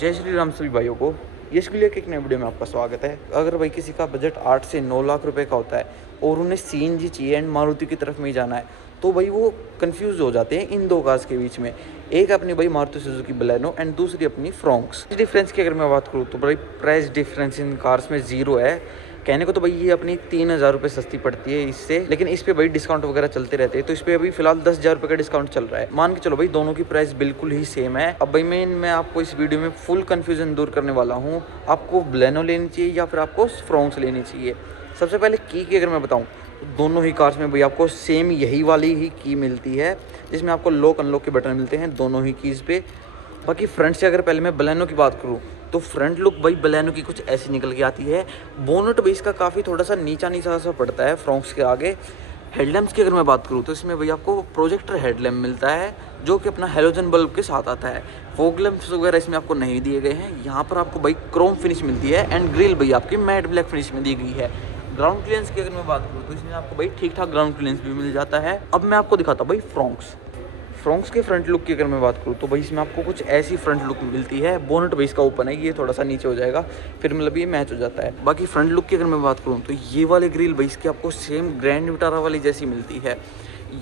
जय श्री राम सभी भाइयों को। इसके लिए एक नए वीडियो में आपका स्वागत है। अगर भाई किसी का बजट 8 से 9 लाख रुपए का होता है और उन्हें सीएनजी चाहिए एंड मारुति की तरफ में ही जाना है, तो भाई वो कंफ्यूज हो जाते हैं इन दो कार्स के बीच में। एक अपनी भाई मारुति सुजुकी बलेनो एंड दूसरी अपनी फ्रोंक्स। इस डिफरेंस की अगर मैं बात करूँ तो भाई प्राइस डिफरेंस इन कार्स में जीरो है। कहने को तो भाई ये अपनी 3,000 रुपये सस्ती पड़ती है इससे, लेकिन इस पे भाई डिस्काउंट वगैरह चलते रहते हैं। तो इस पे अभी फिलहाल 10,000 रुपये का डिस्काउंट चल रहा है। मान के चलो भाई दोनों की प्राइस बिल्कुल ही सेम है। अब भाई मैं आपको इस वीडियो में फुल कंफ्यूजन दूर करने वाला हूँ। आपको बलेनो लेनी चाहिए या फिर आपको फ्रोंक्स लेनी चाहिए। सबसे पहले की अगर मैं बताऊँ तो दोनों ही कार्स में भाई आपको सेम यही वाली ही की मिलती है, जिसमें आपको लॉक अनलॉक के बटन मिलते हैं दोनों ही कीज़ पे। बाकी फ्रंट से अगर पहले मैं बलेनो की बात करूँ तो फ्रंट लुक भाई बलेनो की कुछ ऐसी निकल के आती है। बोनट भाई इसका काफ़ी थोड़ा सा नीचा सा पड़ता है फ्रोंक्स के आगे। हेडलैम्प्स की अगर मैं बात करूँ तो इसमें भाई आपको प्रोजेक्टर हेडलैम्प मिलता है जो कि अपना हेलोजन बल्ब के साथ आता है। फॉग लैंप्स वगैरह इसमें आपको नहीं दिए गए हैं। यहाँ पर आपको भाई क्रोम फिनिश मिलती है एंड ग्रिल भाई आपकी मैट ब्लैक फिनिश में दी गई है। ग्राउंड क्लियरेंस की अगर मैं बात करूँ तो इसमें आपको भाई ठीक ठाक ग्राउंड क्लियरेंस भी मिल जाता है। अब मैं आपको दिखाता हूँ भाई फ्रोंक्स के फ्रंट लुक की अगर मैं बात करूँ तो भाई इसमें आपको कुछ ऐसी फ्रंट लुक मिलती है। बोनट भाई इसका ओपन है, ये थोड़ा सा नीचे हो जाएगा, फिर मतलब ये मैच हो जाता है। बाकी फ्रंट लुक की अगर मैं बात करूँ तो ये वाले ग्रिल भाई इसकी आपको सेम ग्रैंड विटारा वाली जैसी मिलती है।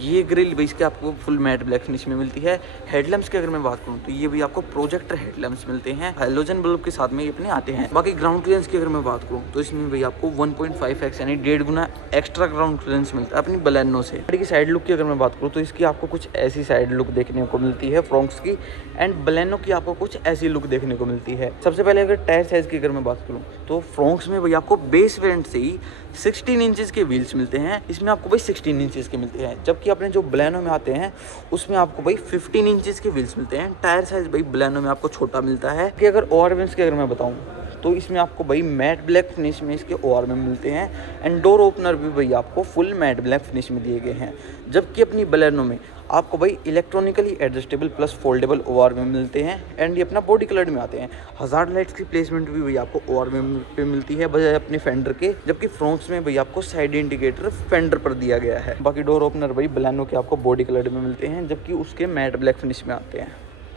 ये ग्रिल भाई इसके आपको फुल मैट ब्लैक फिनिश में मिलती है। हेडलैम्प्स की अगर मैं बात करूँ तो ये भी आपको प्रोजेक्टर हेडलैम्प्स मिलते हैं, हेलोजन बल्ब के साथ में ये अपने आते हैं। बाकी ग्राउंड क्लियरेंस की अगर मैं बात करूँ तो इसमें भाई आपको 1.5x यानी 1.5 गुना एक्स्ट्रा ग्राउंड क्लियरेंस मिलता है अपनी बलेनो से। गाड़ी की साइड लुक की अगर मैं बात करूँ तो इसकी आपको कुछ ऐसी साइड लुक देखने को मिलती है फ्रोंक्स की, एंड बलेनो की आपको कुछ ऐसी लुक देखने को मिलती है। सबसे पहले अगर टायर साइज की अगर मैं बात करूँ तो फ्रोंक्स में भाई आपको बेस वेरिएंट से ही 16 इंचेस के व्हील्स मिलते हैं। इसमें आपको भाई 16 इंचेस के मिलते हैं, जबकि अपने जो बलेनो में आते हैं उसमें आपको भाई 15 इंचेस के व्हील्स मिलते हैं। टायर साइज भाई बलेनो में आपको छोटा मिलता है। कि अगर ओआरएम्स की अगर मैं बताऊं तो इसमें आपको भाई मैट ब्लैक फिनिश में इसके ओआरएम मिलते हैं एंड डोर ओपनर भी भाई आपको फुल मैट ब्लैक फिनिश में दिए गए हैं। जबकि अपनी बलेनो में आपको भाई electronically adjustable plus foldable ORM मिलते हैं एंड ये अपना बॉडी कलर में आते हैं। हज़ार्ड लाइट्स की प्लेसमेंट भी भाई आपको ओआरएम पे मिलती है बजाय अपने फेंडर के, जबकि फ्रोंक्स में भाई आपको साइड इंडिकेटर फेंडर पर दिया गया है। बाकी डोर ओपनर भाई बलेनो के आपको बॉडी कलर में मिलते हैं, जबकि उसके मैट ब्लैक फिनिश में आते हैं।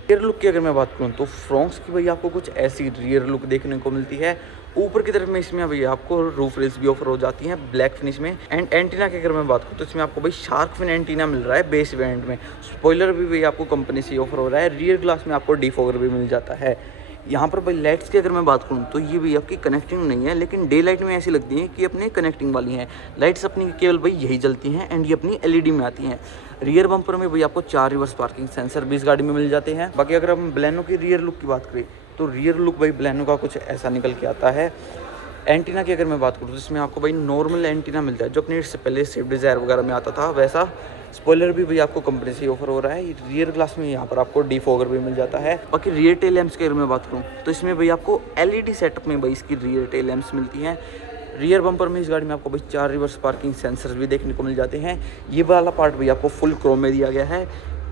रियर लुक की अगर मैं बात करूँ तो फ्रोंक्स की भाई आपको कुछ ऐसी रियर लुक देखने को मिलती है। ऊपर की तरफ में इसमें भाई आपको रूफ रेल्स भी ऑफर हो जाती हैं ब्लैक फिनिश में। एंड एंटीना की अगर मैं बात करूँ तो इसमें आपको भाई शार्क फिन एंटीना मिल रहा है बेस वेरिएंट में। स्पॉइलर भी भाई आपको कंपनी से ऑफर हो रहा है। रियर ग्लास में आपको डिफॉगर भी मिल जाता है। यहाँ पर भाई लाइट्स की अगर मैं बात करूँ तो ये भी आपकी कनेक्टिंग नहीं है, लेकिन डे लाइट में ऐसी लगती है कि अपने कनेक्टिंग वाली हैं। लाइट्स अपनी केवल भाई यही जलती हैं एंड ये अपनी एलईडी में आती हैं। रियर बम्पर में भाई आपको 4 रिवर्स पार्किंग सेंसर भी इस गाड़ी में मिल जाते हैं। बाकी अगर हम बलेनो की रियर लुक की बात करें तो रियर लुक भाई बलेनो का कुछ ऐसा निकल के आता है। एंटीना की अगर मैं बात करूँ तो इसमें आपको भाई नॉर्मल एंटीना मिलता है जो अपने इससे पहले स्विफ्ट डिज़ायर वगैरह में आता था वैसा। स्पॉइलर भी भाई आपको कंपनी से ऑफर हो रहा है। रियर ग्लास में यहाँ पर आपको डिफॉगर भी मिल जाता है। बाकी रियर टेल लैंप्स की अगर मैं बात करूँ तो इसमें भाई आपको एलईडी सेटअप में भाई इसकी रियर टेल लैंप्स मिलती हैं। रियर बम्पर में इस गाड़ी में आपको भाई 4 रिवर्स पार्किंग सेंसर्स भी देखने को मिल जाते हैं। ये वाला पार्ट भाई आपको फुल क्रोम में दिया गया है।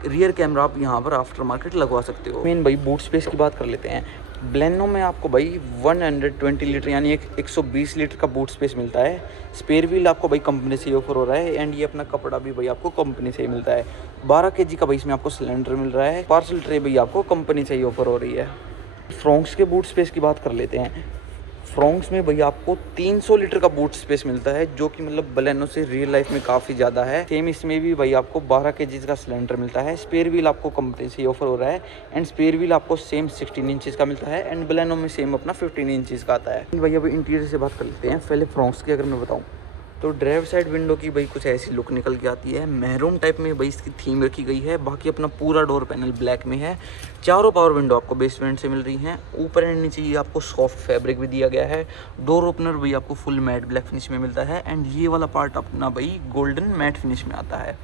रियर कैमरा आप यहाँ पर आफ्टर मार्केट लगवा सकते हो। मेन भाई बूट स्पेस की बात कर लेते हैं। बलेनो में आपको भाई 120 लीटर यानी 120 लीटर का बूट स्पेस मिलता है। स्पेयर व्हील आपको भाई कंपनी से ही ऑफर हो रहा है एंड ये अपना कपड़ा भी भाई आपको कंपनी से ही मिलता है। 12 केजी का भाई इसमें आपको सिलेंडर मिल रहा है। पार्सल ट्रे भाई आपको कंपनी से ही ऑफर हो रही है। फ्रोंक्स के बूट स्पेस की बात कर लेते हैं। फ्रोंक्स में भैया आपको 300 लीटर का बूट स्पेस मिलता है, जो कि मतलब बलेनो से रियल लाइफ में काफ़ी ज़्यादा है। सेम इसमें भी भाई आपको 12 केजी का सिलेंडर मिलता है। स्पेयर व्हील आपको कंपनी से ऑफर हो रहा है एंड स्पेयर व्हील आपको सेम 16 इंचेस का मिलता है एंड बलेनो में सेम अपना 15 इंचेस का आता है। भैया अभी इंटीरियर से बात कर लेते हैं। पहले फ्रोंक्स की अगर मैं बताऊँ तो ड्राइवर साइड विंडो की भाई कुछ ऐसी लुक निकल के आती है। मैरून टाइप में भाई इसकी थीम रखी गई है। बाकी अपना पूरा डोर पैनल ब्लैक में है। चारों पावर विंडो आपको बेस वेरिएंट से मिल रही हैं। ऊपर एंड नीचे ये आपको सॉफ्ट फैब्रिक भी दिया गया है। डोर ओपनर भाई आपको फुल मैट ब्लैक फिनिश में मिलता है एंड ये वाला पार्ट अपना भाई गोल्डन मैट फिनिश में आता है।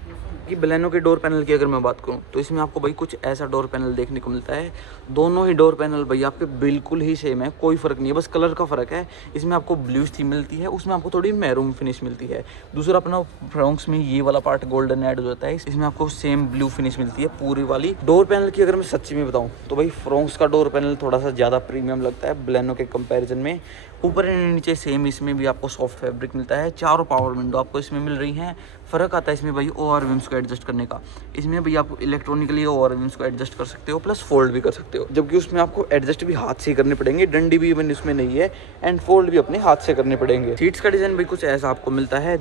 कि बलेनो के डोर पैनल की अगर मैं बात करूं तो इसमें आपको भाई कुछ ऐसा डोर पैनल देखने को मिलता है। दोनों ही डोर पैनल भाई आपके बिल्कुल ही सेम है, कोई फ़र्क नहीं है, बस कलर का फ़र्क है। इसमें आपको ब्लू थीम मिलती है, उसमें आपको थोड़ी मैरून फिनिश मिलती है। दूसरा अपना फ्रोंक्स में ये वाला पार्ट गोल्डन ऐड हो जाता है, इसमें आपको सेम ब्लू फिनिश मिलती है पूरी वाली। डोर पैनल की अगर मैं सच्ची में बताऊँ तो भाई फ्रोंक्स का डोर पैनल थोड़ा सा ज़्यादा प्रीमियम लगता है बलेनो के कंपैरिजन में। ऊपर एंड नीचे सेम इसमें भी आपको सॉफ्ट फैब्रिक मिलता है। चारों पावर विंडो आपको इसमें मिल रही हैं। फ़र्क आता है इसमें भाई ओआरएम्स को एडजस्ट करने का। इसमें भाई आप इलेक्ट्रॉनिकली ओवरव्यूज को एडजस्ट कर सकते हो, प्लस फोल्ड भी कर सकते हो, जबकि उसमें आपको एडजस्ट भी हाथ से ही करने पड़ेंगे, डंडी भी इवन इसमें नहीं है, एंड फोल्ड भी अपने हाथ से करने पड़ेंगे। सीट्स का डिज़ाइन भाई कुछ ऐसा आपको मिलता है।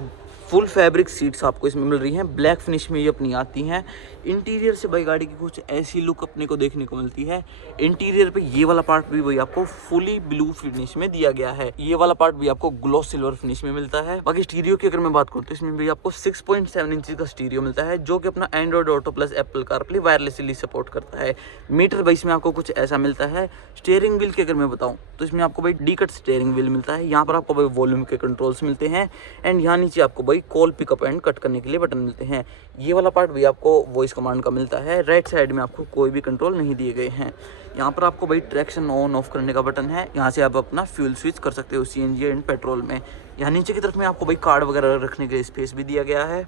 फुल फैब्रिक सीट्स आपको इसमें मिल रही हैं, ब्लैक फिनिश में ये अपनी आती हैं। इंटीरियर से भाई गाड़ी की कुछ ऐसी लुक अपने को देखने को मिलती है। इंटीरियर पे ये वाला पार्ट भी भाई आपको फुली ब्लू फिनिश में दिया गया है, ये वाला पार्ट भी आपको ग्लॉस सिल्वर फिनिश में मिलता है। बाकी स्टीरियो की अगर मैं बात करूँ तो इसमें भी आपको 6.7 इंच का स्टीरियो मिलता है, जो कि अपना Android auto plus Apple CarPlay wirelessly support करता है। मीटर भाई इसमें आपको कुछ ऐसा मिलता है। स्टीयरिंग व्हील की अगर मैं बताऊँ तो इसमें आपको भाई डी कट स्टीयरिंग व्हील मिलता है। यहाँ पर आपको भाई वॉल्यूम के कंट्रोल्स मिलते हैं, एंड यहाँ नीचे आपको भाई कॉल पिकअप एंड कट करने के लिए बटन मिलते हैं। ये वाला पार्ट भी आपको वॉइस कमांड का मिलता है। राइट साइड में आपको कोई भी कंट्रोल नहीं दिए गए हैं। यहाँ पर आपको भाई ट्रैक्शन ऑन ऑफ करने का बटन है, यहाँ से आप अपना फ्यूल स्विच कर सकते हो सीएनजी एंड पेट्रोल में। यहाँ नीचे की तरफ में आपको भाई कार्ड वगैरह रखने के स्पेस भी दिया गया है।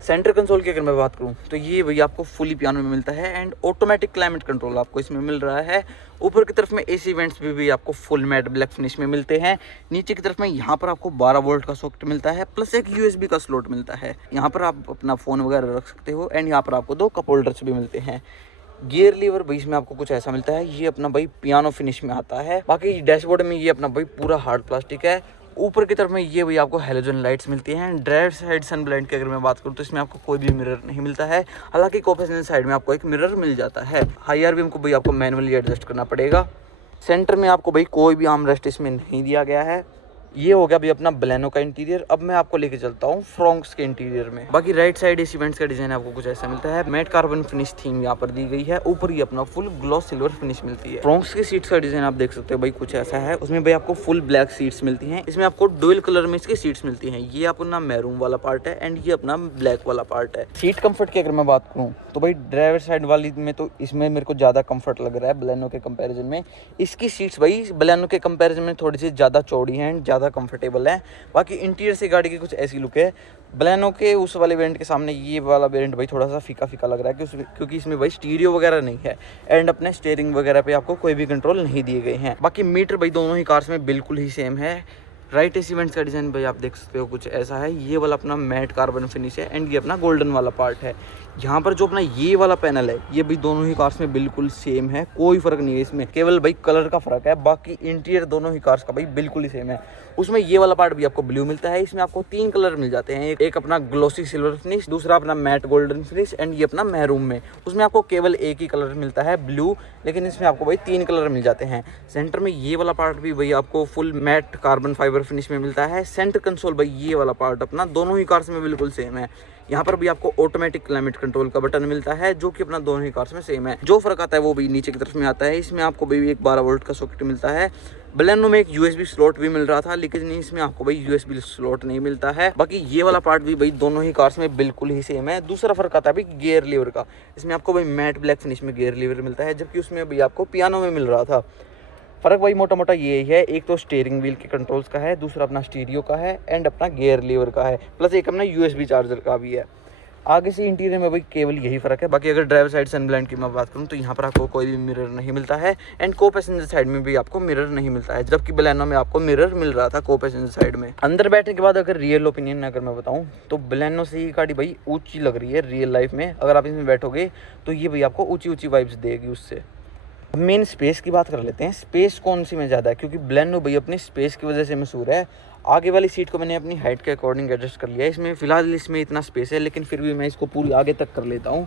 सेंटर कंसोल की अगर मैं बात करूँ तो ये भैया आपको फुली पियानो में मिलता है, एंड ऑटोमेटिक क्लाइमेट कंट्रोल आपको इसमें मिल रहा है। ऊपर की तरफ में एसी वेंट्स भी आपको फुल मैट ब्लैक फिनिश में मिलते हैं। नीचे की तरफ में यहाँ पर आपको 12 वोल्ट का सॉकेट मिलता है, प्लस एक यूएसबी का स्लॉट मिलता है। यहाँ पर आप अपना फ़ोन वगैरह रख सकते हो, एंड यहाँ पर आपको 2 कप होल्डर्स भी मिलते हैं। गियर लीवर भाई इसमें आपको कुछ ऐसा मिलता है, ये अपना भाई पियानो फिनिश में आता है। बाकी डैशबोर्ड में ये अपना भाई पूरा हार्ड प्लास्टिक है। ऊपर की तरफ में ये भाई आपको हेलोजन लाइट्स मिलती हैं। ड्राइवर साइड सन ब्लाइंड की अगर मैं बात करूँ तो इसमें आपको कोई भी मिरर नहीं मिलता है, हालांकि को पैसेंजर साइड में आपको एक मिरर मिल जाता है। हाई आरपीएम को भाई आपको मैनुअली एडजस्ट करना पड़ेगा। सेंटर में आपको भाई कोई भी आर्म रेस्ट इसमें नहीं दिया गया है। ये हो गया भाई अपना बलेनो का इंटीरियर। अब मैं आपको लेके चलता हूँ फ्रोंक्स के इंटीरियर में। बाकी राइट साइड एसी वेंट्स का डिजाइन आपको कुछ ऐसा मिलता है। मैट कार्बन फिनिश थीम यहाँ पर दी गई है। ऊपर ये अपना फुल ग्लॉस सिल्वर फिनिश मिलती है। फ्रोंक्स की सीट्स का डिजाइन आप देख सकते हो भाई कुछ ऐसा है। उसमें भाई आपको फुल ब्लैक सीट्स मिलती हैं। इसमें आपको डुअल कलर में इसकी सीट्स मिलती हैं। ये अपना मैरून वाला पार्ट है, एंड ये अपना ब्लैक वाला पार्ट है। सीट कंफर्ट की अगर मैं बात करूँ तो भाई ड्राइवर साइड वाली में तो इसमें मेरे को ज़्यादा कंफर्ट लग रहा है बलेनो के कंपैरिजन में। इसकी सीट्स भाई बलेनो के कंपैरिजन में थोड़ी सी ज़्यादा चौड़ी हैं एंड ज़्यादा कंफर्टेबल है। बाकी इंटीरियर से गाड़ी की कुछ ऐसी लुक है। बलेनो के उस वाले वेरिएंट के सामने ये वाला वेरिएंट भाई थोड़ा सा फीका फीका लग रहा है, क्योंकि इसमें भाई स्टीरियो वगैरह नहीं है, एंड अपने स्टीयरिंग वगैरह पे आपको कोई भी कंट्रोल नहीं दिए गए हैं। बाकी मीटर भाई दोनों ही कार्स में बिल्कुल ही सेम है। राइट एसी वेंट्स का डिज़ाइन भाई आप देख सकते हो कुछ ऐसा है। ये वाला अपना मैट कार्बन फिनिश है, एंड ये अपना गोल्डन वाला पार्ट है। यहाँ पर जो अपना ये वाला पैनल है ये भी दोनों ही कार्स में बिल्कुल सेम है, कोई फ़र्क नहीं है इसमें, केवल भाई कलर का फ़र्क है। बाकी इंटीरियर दोनों ही कार्स का भाई बिल्कुल ही सेम है। उसमें ये वाला पार्ट भी आपको ब्लू मिलता है। इसमें आपको 3 कलर मिल जाते हैं, एक अपना ग्लोसी सिल्वर फिनिश, दूसरा अपना मैट गोल्डन फिनिश, एंड ये अपना मैरून में। उसमें आपको केवल एक ही कलर मिलता है ब्लू, लेकिन इसमें आपको भाई 3 कलर मिल जाते हैं। सेंटर में ये वाला पार्ट भी भाई आपको full matte carbon fibre finish में मिलता है। सेंटर कंसोल भाई ये वाला पार्ट अपना दोनों ही कार्स में बिल्कुल सेम है। यहाँ पर भी आपको ऑटोमेटिक क्लाइमेट कंट्रोल का बटन मिलता है, जो कि अपना दोनों ही कार्स में सेम है। जो फर्क आता है वो भी नीचे की तरफ में आता है। इसमें आपको भाई एक 12 वोल्ट का सॉकेट मिलता है। बलेनो में एक यूएसबी स्लॉट भी मिल रहा था, लेकिन इसमें आपको भाई यूएसबी स्लॉट नहीं मिलता है। बाकी ये वाला पार्ट भी भाई दोनों ही कार्स में बिल्कुल ही सेम है। दूसरा फर्क आता है भाई गियर लीवर का। इसमें आपको भाई मैट ब्लैक फिनिश में गियर लीवर मिलता है, जबकि उसमें भाई आपको पियानो में मिल रहा था। फ़र्क भाई मोटा मोटा ये है, एक तो स्टीयरिंग व्हील के कंट्रोल्स का है, दूसरा अपना स्टीरियो का है, एंड अपना गियर लीवर का है, प्लस एक अपना यूएसबी चार्जर का भी है। आगे से इंटीरियर में भाई केवल यही फ़र्क है। बाकी अगर ड्राइवर साइड सन ब्लाइंड की मैं बात करूँ तो यहाँ पर आपको कोई भी मिरर नहीं मिलता है, एंड को पैसेंजर साइड में भी आपको मिरर नहीं मिलता है, जबकि बलेनो में आपको मिरर मिल रहा था को पैसेंजर साइड में। अंदर बैठने के बाद अगर रियल ओपिनियन अगर मैं बताऊँ तो बलेनो से ये गाड़ी भाई ऊँची लग रही है रियल लाइफ में। अगर आप इसमें बैठोगे तो ये भाई आपको ऊँची ऊँची वाइब्स देगी उससे। मेन स्पेस की बात कर लेते हैं। स्पेस कौन सी में ज़्यादा है, क्योंकि बलेनो भाई अपनी स्पेस की वजह से मशहूर है। आगे वाली सीट को मैंने अपनी हाइट के अकॉर्डिंग एडजस्ट कर लिया है। इसमें फ़िलहाल इसमें इतना स्पेस है, लेकिन फिर भी मैं इसको पूरी आगे तक कर लेता हूँ।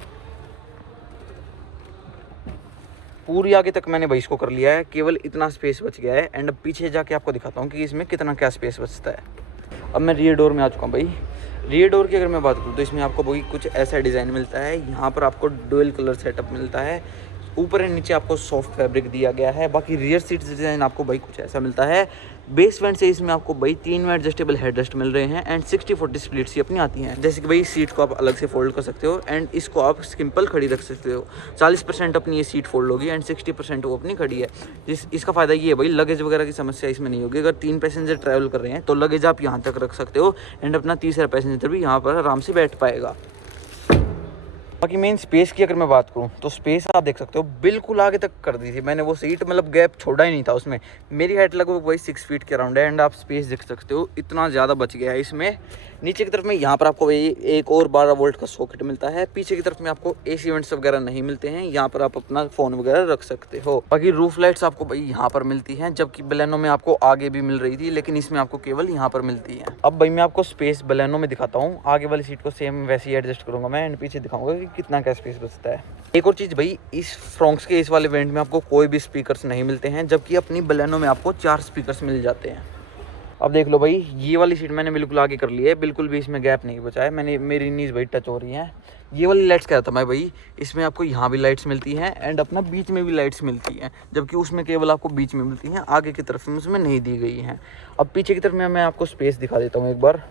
पूरी आगे तक मैंने भाई इसको कर लिया है, केवल इतना स्पेस बच गया है। एंड अब पीछे जाके आपको दिखाता हूँ कि इसमें कितना क्या स्पेस बचता है। अब मैं रियर डोर में आ चुका हूँ भाई। रियर डोर की अगर मैं बात करूँ तो इसमें आपको भाई कुछ ऐसा डिज़ाइन मिलता है। यहाँ पर आपको डुअल कलर सेटअप मिलता है। ऊपर एंड नीचे आपको सॉफ्ट फैब्रिक दिया गया है। बाकी रियर सीट डिज़ाइन आपको भाई कुछ ऐसा मिलता है। बेस वेंट से इसमें आपको भाई 3 में एडजस्टेबल हेडरेस्ट मिल रहे हैं, एंड 60-40 स्प्लिट्स ही अपनी आती हैं। जैसे कि भाई सीट को आप अलग से फोल्ड कर सकते हो, एंड इसको आप सिंपल खड़ी रख सकते हो। 40% अपनी ये सीट फोल्ड होगी, एंड 60% वो अपनी खड़ी है। इसका फ़ायदा ये है भाई लगेज वगैरह की समस्या इसमें नहीं होगी। अगर 3 पैसेंजर ट्रैवल कर रहे हैं तो लगेज आप यहाँ तक रख सकते हो, एंड अपना तीसरा पैसेंजर भी यहाँ पर आराम से बैठ पाएगा। बाकी मेन स्पेस की अगर मैं बात करूँ तो स्पेस आप देख सकते हो बिल्कुल आगे तक कर दी थी मैंने, वो सीट मतलब गैप छोड़ा ही नहीं था उसमें। मेरी हाइट लगभग वही 6 फीट के अराउंड है एंड आप स्पेस देख सकते हो इतना ज़्यादा बच गया है इसमें। नीचे की तरफ में यहाँ पर आपको वही एक और 12 वोल्ट का सॉकेट मिलता है। पीछे की तरफ में आपको AC वेंट्स वगैरह नहीं मिलते हैं, यहाँ पर आप अपना फ़ोन वगैरह रख सकते हो। बाकी रूफ लाइट्स आपको भाई यहाँ पर मिलती हैं, जबकि बलेनो में आपको आगे भी मिल रही थी, लेकिन इसमें आपको केवल यहाँ पर मिलती है। अब भाई मैं आपको स्पेस बलेनो में दिखाता हूँ। आगे वाली सीट को सेम वैसे ही एडजस्ट करूँगा मैं एंड पीछे दिखाऊंगा कि कितना क्या स्पेस बचता है। एक और चीज़ भाई, इस फ्रोंक्स के इस वाले वेरिएंट में आपको कोई भी स्पीकर्स नहीं मिलते हैं, जबकि अपनी बलेनो में आपको 4 स्पीकर्स मिल जाते हैं। अब देख लो भाई, ये वाली सीट मैंने बिल्कुल आगे कर ली है, बिल्कुल भी इसमें गैप नहीं बचा है। मेरी नीज भाई टच हो रही हैं। ये वाली लाइट्स कह रहा था मैं भाई, इसमें आपको यहाँ भी लाइट्स मिलती हैं एंड अपना बीच में भी लाइट्स मिलती हैं, जबकि उसमें केवल आपको बीच में मिलती हैं, आगे की तरफ में उसमें नहीं दी गई हैं। अब पीछे की तरफ में मैं आपको स्पेस दिखा देता हूँ एक बार।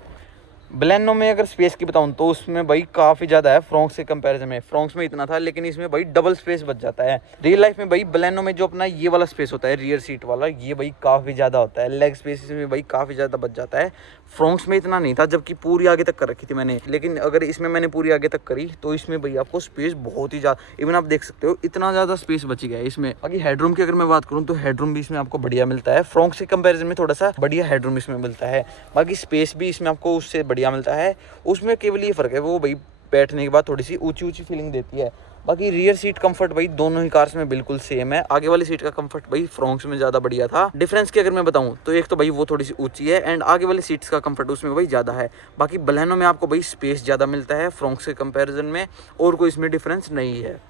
बलेनो में अगर स्पेस की बताऊँ तो उसमें भाई काफ़ी ज़्यादा है फ्रोंक्स के कंपैरिजन में। फ्रोंक्स में इतना था, लेकिन इसमें भाई डबल स्पेस बच जाता है। रियल लाइफ में भाई बलेनो में जो अपना ये वाला स्पेस होता है रियर सीट वाला, ये भाई काफ़ी ज़्यादा होता है। लेग स्पेस इसमें भाई काफ़ी ज़्यादा बच जाता है। फ्रोंक्स में इतना नहीं था, जबकि पूरी आगे तक कर रखी थी मैंने, लेकिन अगर इसमें मैंने पूरी आगे तक करी तो इसमें भाई आपको स्पेस बहुत ही ज़्यादा, इवन आप देख सकते हो इतना ज़्यादा स्पेस बच गया है इसमें। बाकी हेडरूम की अगर मैं बात करूँ तो हेडरूम भी इसमें आपको बढ़िया मिलता है। फ्रोंक्स के कंपैरिजन में थोड़ा सा बढ़िया हेडरूम इसमें मिलता है। बाकी स्पेस भी इसमें आपको उससे बढ़िया मिलता है। उसमें केवल ये फ़र्क है, वो भाई बैठने के बाद थोड़ी सी ऊंची ऊंची फीलिंग देती है। बाकी रियर सीट कंफर्ट भाई दोनों ही कार्स में बिल्कुल सेम है। आगे वाली सीट का कंफर्ट भाई फ्रोंक्स में ज़्यादा बढ़िया था। डिफरेंस की अगर मैं बताऊं तो एक तो भाई वो थोड़ी सी ऊंची है एंड आगे वाली सीट्स का कंफर्ट उसमें भाई ज़्यादा है। बाकी बलेनो में आपको भाई स्पेस ज़्यादा मिलता है फ्रोंक्स के कंपेरिजन में, और कोई इसमें डिफरेंस नहीं है।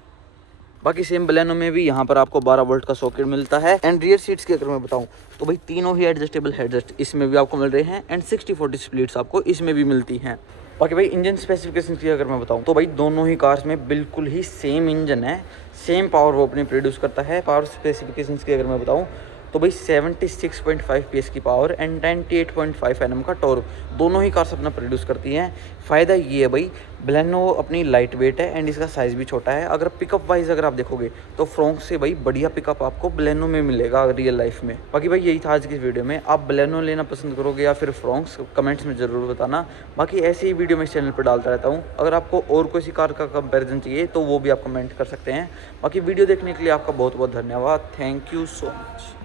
बाकी सेम बलेनो में भी यहाँ पर आपको 12 वोल्ट का सॉकेट मिलता है। एंड रियर सीट्स की अगर मैं बताऊँ तो भाई तीनों ही एडजस्टेबल हेडरेस्ट इसमें भी आपको मिल रहे हैं एंड 60/40 स्प्लिट्स आपको इसमें भी मिलती हैं। बाकी भाई इंजन स्पेसिफिकेशन की अगर मैं बताऊँ तो भाई दोनों ही कार्स में बिल्कुल ही सेम इंजन है, सेम पावर वो अपनी प्रोड्यूस करता है। पावर स्पेसिफिकेशन की अगर मैं बताऊँ तो भाई 76.5 PS की पावर एंड 98.5 Nm का टॉर्क दोनों ही कार्स अपना प्रोड्यूस करती हैं। फ़ायदा ये है भाई, बलेनो अपनी लाइट वेट है एंड इसका साइज़ भी छोटा है। अगर पिकअप वाइज अगर आप देखोगे तो फ्रोंक्स से भाई बढ़िया पिकअप आपको बलेनो में मिलेगा रियल लाइफ में। बाकी भाई यही था आज की वीडियो में। आप बलेनो लेना पसंद करोगे या फिर फ्रोंक्स, कमेंट्स में ज़रूर बताना। बाकी ऐसे ही वीडियो मैं इस चैनल पर डालता रहता हूँ। अगर आपको और कोई सी कार का कंपेरिजन चाहिए तो वो भी आप कमेंट कर सकते हैं। बाकी वीडियो देखने के लिए आपका बहुत बहुत धन्यवाद। Thank you so much.